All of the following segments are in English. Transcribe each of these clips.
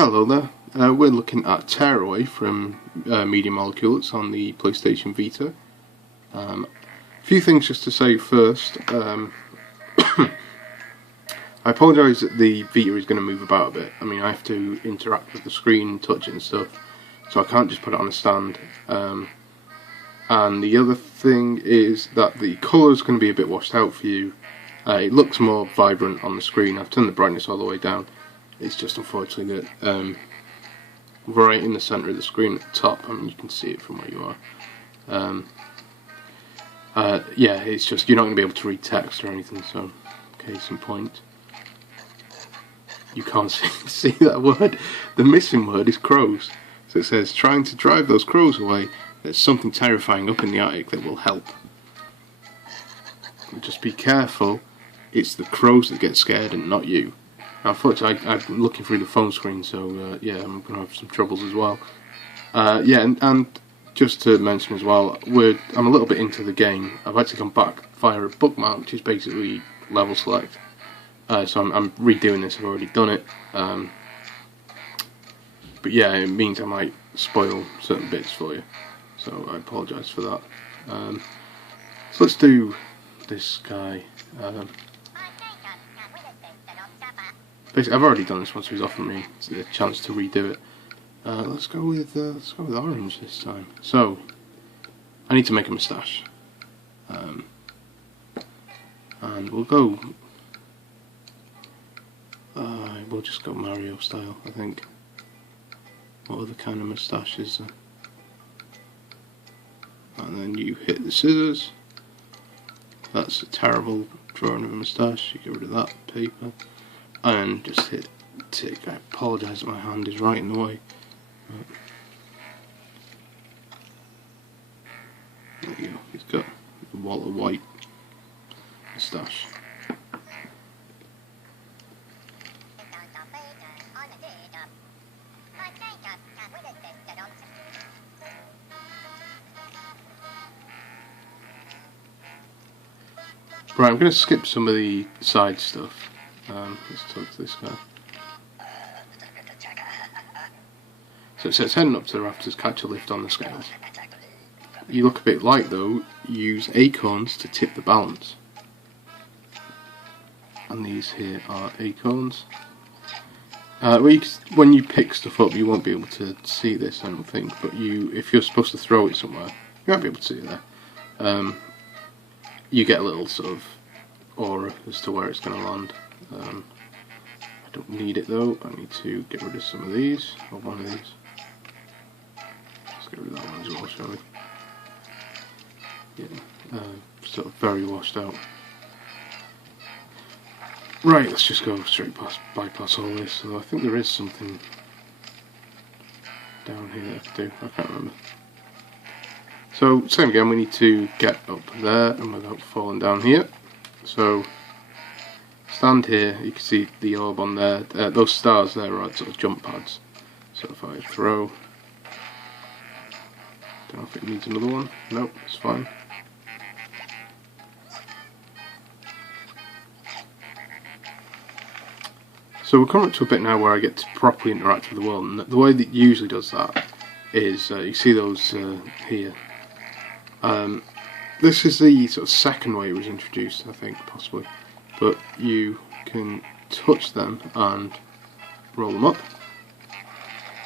Hello there. We're looking at Tearaway from Media Molecule. It's on the PlayStation Vita. A few things just to say first. I apologise that the Vita is going to move about a bit. I mean, I have to interact with the screen, touch it and stuff, so I can't just put it on a stand. And the other thing is that the colour is going to be a bit washed out for you. It looks more vibrant on the screen. I've turned the brightness all the way down. It's just unfortunately that right in the centre of the screen at the top, I mean you can see it from where you are. Yeah, it's just you're not going to be able to read text or anything, so case in point. You can't see that word. The missing word is crows. So it says, trying to drive those crows away, there's something terrifying up in the attic that will help. Just be careful, it's the crows that get scared and not you. Unfortunately, I'm looking through the phone screen, so yeah, I'm going to have some troubles as well. Yeah, and just to mention as well, I'm a little bit into the game. I've actually gone back via a bookmark, which is basically level select. So I'm redoing this, I've already done it. But yeah, it means I might spoil certain bits for you, so I apologise for that. So let's do this guy. Basically, I've already done this once, so he's offered me a chance to redo it. Let's go with orange this time. So I need to make a moustache, and we'll go. We'll just go Mario style, I think. What other kind of moustaches? And then you hit the scissors. That's a terrible drawing of a moustache. You get rid of that paper. And just hit tick. I apologise that my hand is right in the way. There you go, he's got a wall of white moustache. Right, I'm going to skip some of the side stuff. Let's talk to this guy. So it says, heading up to the rafters, catch a lift on the scales. You look a bit light though, use acorns to tip the balance. And these here are acorns. When you pick stuff up, you won't be able to see this, I don't think, but if you're supposed to throw it somewhere, you won't be able to see it there. You get a little sort of aura as to where it's going to land. I don't need it though. I need to get rid of some of these, or one of these. Let's get rid of that one as well, shall we? Yeah, sort of very washed out. Right, let's just go straight past, bypass all this. So I think there is something down here that I can do. I can't remember. So same again, we need to get up there and without falling down here. So stand here, you can see the orb on there. Those stars there are sort of jump pads. So if I throw, don't know if it needs another one. Nope, it's fine. So we're coming up to a bit now where I get to properly interact with the world, and the way that it usually does that is you see those here. This is the sort of second way it was introduced, I think, possibly. But you can touch them and roll them up.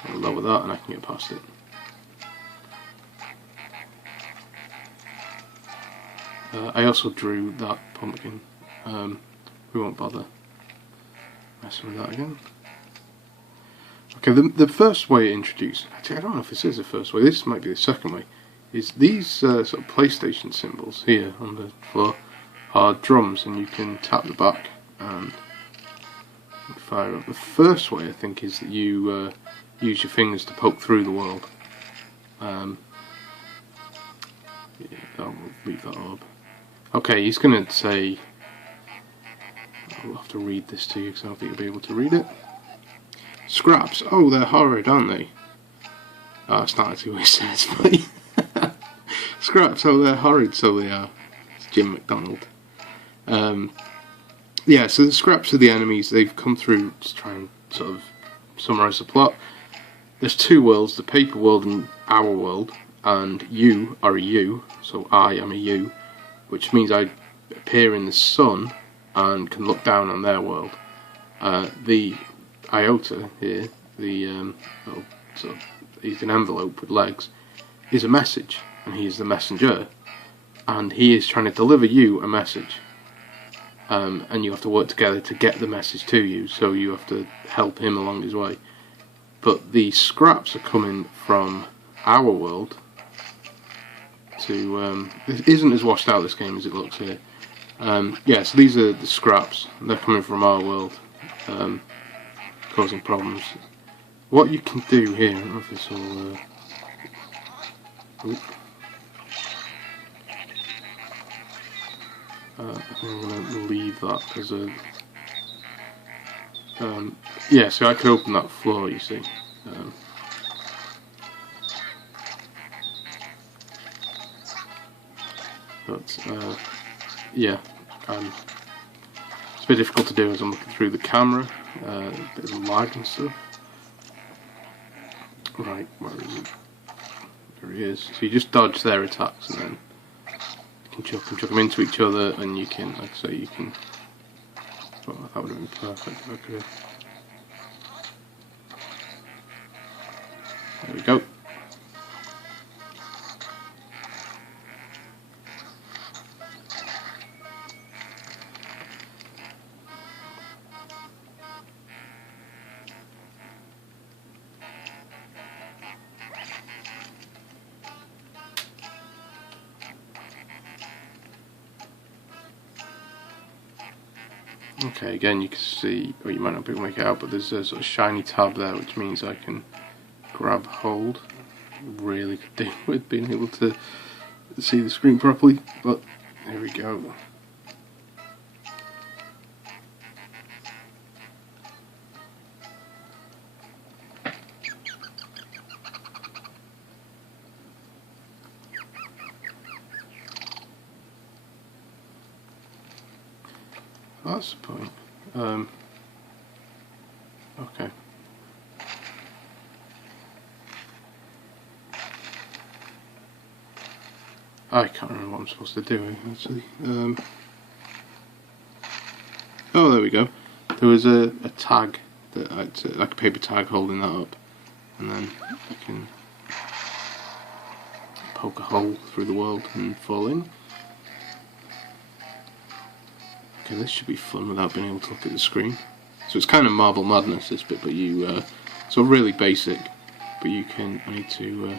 I'll lower that and I can get past it. I also drew that pumpkin. We won't bother messing with that again. Okay, the first way introduced, actually I don't know if this is the first way, this might be the second way, is these sort of PlayStation symbols here on the floor are drums, and you can tap the back and fire up. The first way I think is that you use your fingers to poke through the world. Yeah, I'll leave that orb. Okay, he's going to say, I'll have to read this to you because I don't think you'll be able to read it. Scraps, oh they're horrid, aren't they? Oh, that's not actually what it says, but scraps, oh they're horrid, so they are. It's Jim McDonald. Yeah, so the scraps are the enemies. They've come through to try and sort of summarise the plot. There's two worlds, the paper world and our world, and you are a you, so I am a you, which means I appear in the sun and can look down on their world. The iota here, the little sort of, he's an envelope with legs, is a message, and he is the messenger, and he is trying to deliver you a message. And you have to work together to get the message to you, so you have to help him along his way. But the scraps are coming from our world to... it isn't as washed out, this game, as it looks here. Yeah, so these are the scraps. They're coming from our world, causing problems. What you can do here... I don't know if this will... I'm going to leave that as a... yeah, so I could open that floor, you see. But, yeah, it's a bit difficult to do as I'm looking through the camera. A bit of lag and stuff. Right, where is it? There he is. So you just dodge their attacks and then you can chuck them into each other, and you can, like I say, you can... Oh, that would have been perfect if I could have... There we go. Okay, again you can see, or you might not be able to make it out, but there's a sort of shiny tab there, which means I can grab hold. Really could do with being able to see the screen properly, but there we go. That's the point. Okay. I can't remember what I'm supposed to do actually. Oh, there we go. There was a tag that like a paper tag holding that up, and then I can poke a hole through the world and fall in. Okay, this should be fun without being able to look at the screen. So it's kind of Marble Madness, this bit, but you so really basic, but you can. I need to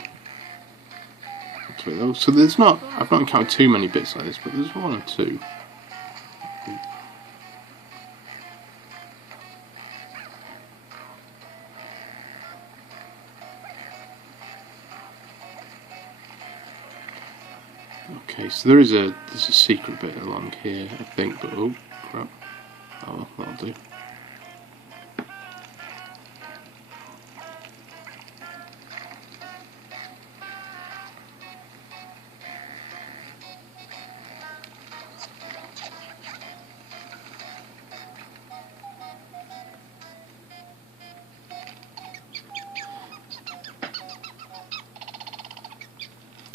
activate those. So there's not. I've not encountered too many bits like this, but there's one or two. Okay, so there's a secret bit along here, I think, but oh crap. Oh well, that'll do.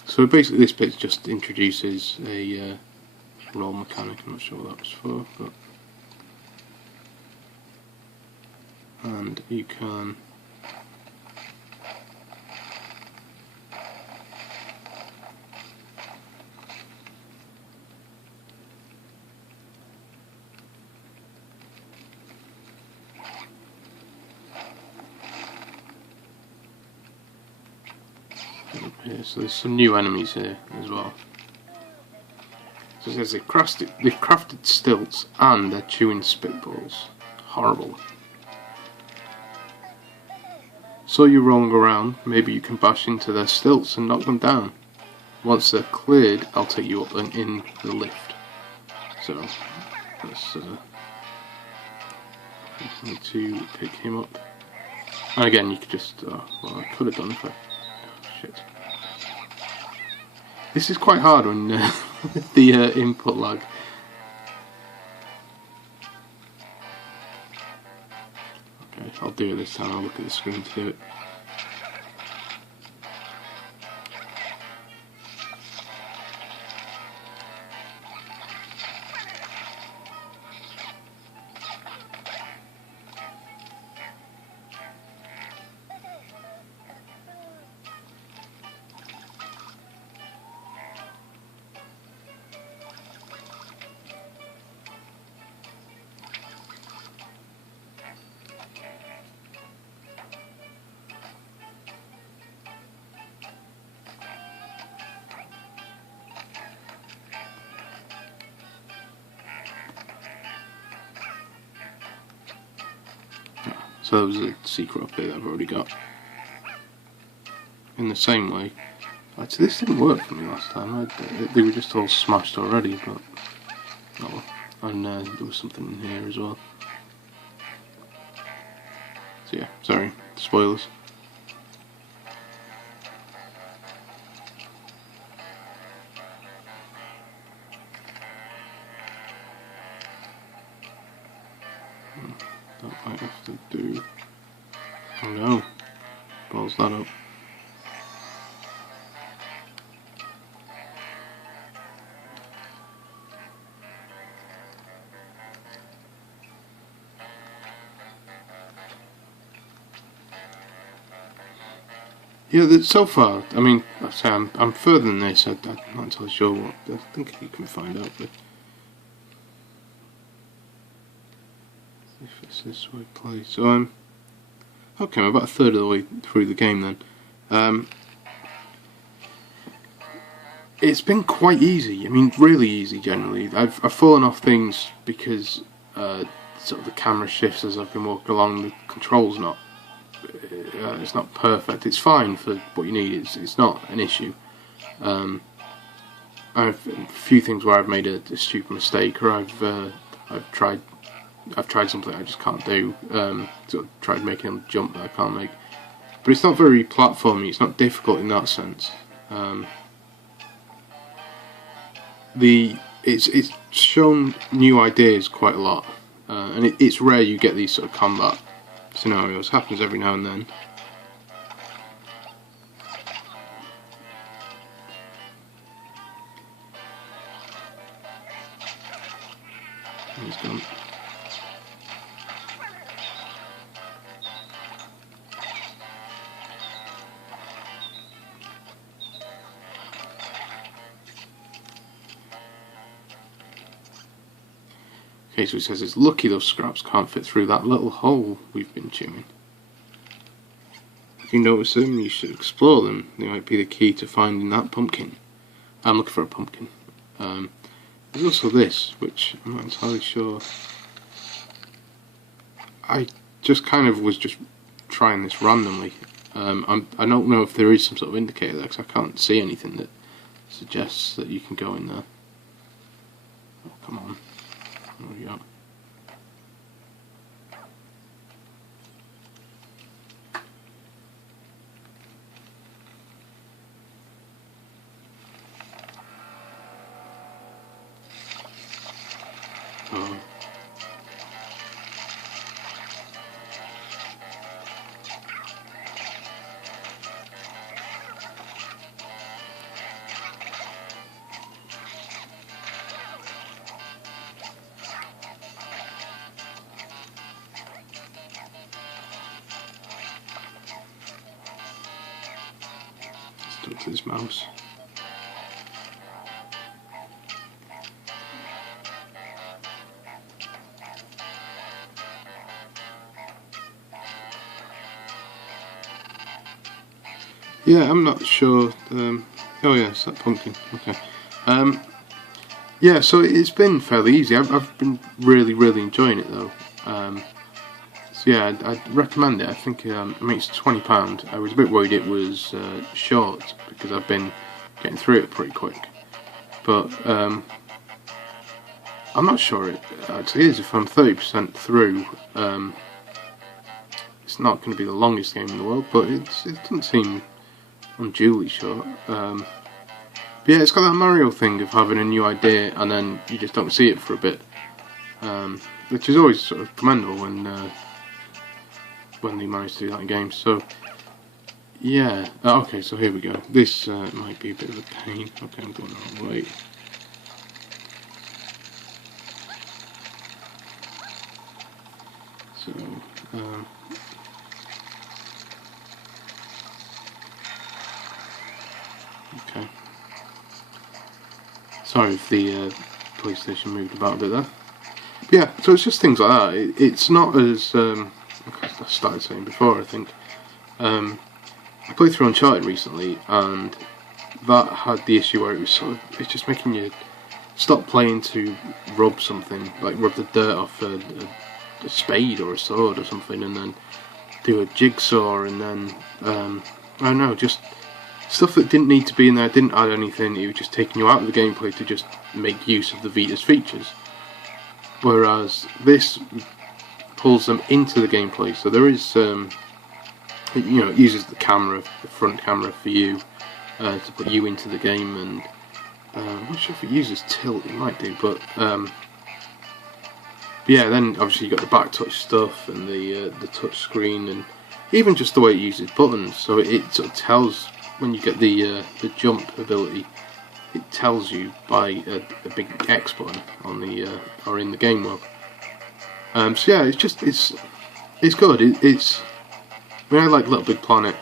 So basically this bit just introduces a roll mechanic. I'm not sure what that was for, but and you can here, so there's some new enemies here as well. So it says they've crafted stilts and they're chewing spitballs. Horrible. So you're rolling around, maybe you can bash into their stilts and knock them down. Once they're cleared, I'll take you up and in the lift. So let's need to pick him up. And again, you could just well, I could have done if I... Shit. This is quite hard when the input lag. Okay. I'll do it this time. I'll look at the screen to do it. So there was a secret up here that I've already got. In the same way, actually this didn't work for me last time. They were just all smashed already, but oh well. And there was something in here as well. So yeah, sorry, spoilers. That might have to do. Oh no, balls that up. Yeah, so far, I mean, like I say, I'm further than this. I'm not entirely sure what. I think you can find out, but if it's this way play. So I'm okay. I'm about a third of the way through the game then. It's been quite easy. I mean, really easy generally. I've fallen off things because sort of the camera shifts as I've been walking along. The controls not. It's not perfect. It's fine for what you need. It's not an issue. I've a few things where I've made a stupid mistake, or I've tried something I just can't do. Sort of tried making a jump that I can't make. But it's not very platformy. It's not difficult in that sense. It's shown new ideas quite a lot, and it's rare you get these sort of combat scenarios. Happens every now and then. He's gone. Okay, so it says it's lucky those scraps can't fit through that little hole we've been chewing. If you notice them, you should explore them. They might be the key to finding that pumpkin. I'm looking for a pumpkin. There's also this, which I'm not entirely sure. I just kind of was just trying this randomly. I don't know if there is some sort of indicator there, because I can't see anything that suggests that you can go in there. Oh, come on. What have we got? Oh. Stuck to this mouse. Yeah, I'm not sure. Oh yeah, it's that pumpkin. Okay. Yeah, so it's been fairly easy. I've been really enjoying it though. So yeah, I'd recommend it. I think I mean it's £20. I was a bit worried it was short because I've been getting through it pretty quick. But I'm not sure it actually is. If I'm 30% through, it's not going to be the longest game in the world, but it doesn't seem unduly short. But yeah, it's got that Mario thing of having a new idea and then you just don't see it for a bit, which is always sort of commendable when when they manage to do that in games. So yeah, okay, so here we go. This might be a bit of a pain. Okay, I'm going the wrong way. So, okay. Sorry if the PlayStation moved about a bit there. Yeah, so it's just things like that. It's not as I started saying before. I think I played through Uncharted recently, and that had the issue where it was it's just making you stop playing to rub something, like rub the dirt off a spade or a sword or something, and then do a jigsaw, and then I don't know, just stuff that didn't need to be in there, didn't add anything. It was just taking you out of the gameplay to just make use of the Vita's features. Whereas this pulls them into the gameplay, so there is, it uses the camera, the front camera for you, to put you into the game, and I'm not sure if it uses tilt, it might do, but yeah, then obviously you got the back touch stuff and the touch screen, and even just the way it uses buttons. So it sort of tells when you get the jump ability. It tells you by a big X button on the or in the game mode. So yeah, it's good. It's I mean, I like Little Big Planet,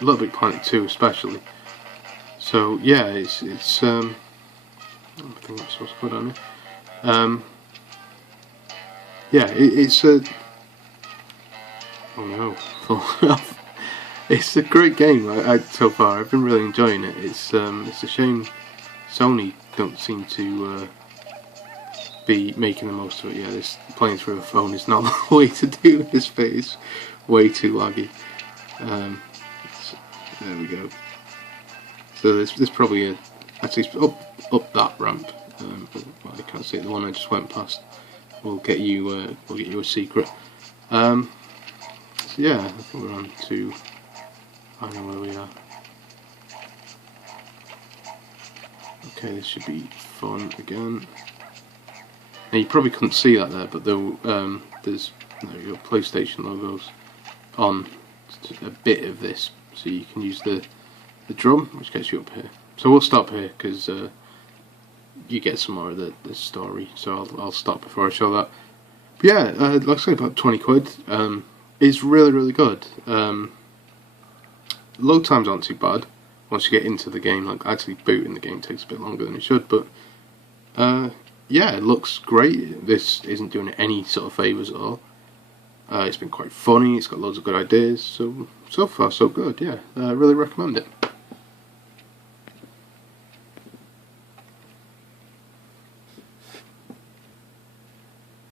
Little Big Planet 2 especially. So yeah, it's I think that's supposed to put on it. Yeah, it's a oh no, falling off. It's a great game so far. I've been really enjoying it. It's a shame Sony don't seem to be making the most of it. Yeah, this playing through a phone is not the way to do this bit. It's way too laggy. There we go. So there's probably actually up that ramp. Well, I can't see it. The one I just went past will get you a secret. So yeah, I think we're on to. I know where we are. Okay, this should be fun again. Now you probably couldn't see that there, but there's your PlayStation logos on a bit of this, so you can use the drum, which gets you up here. So we'll stop here because you get some more of the story. So I'll stop before I show that. But yeah, like I say, about 20 quid. It's really, really good. Load times aren't too bad once you get into the game. Like actually booting the game takes a bit longer than it should, but yeah, it looks great. This isn't doing it any sort of favours at all. It's been quite funny. It's got loads of good ideas. So far so good. Yeah, I really recommend it.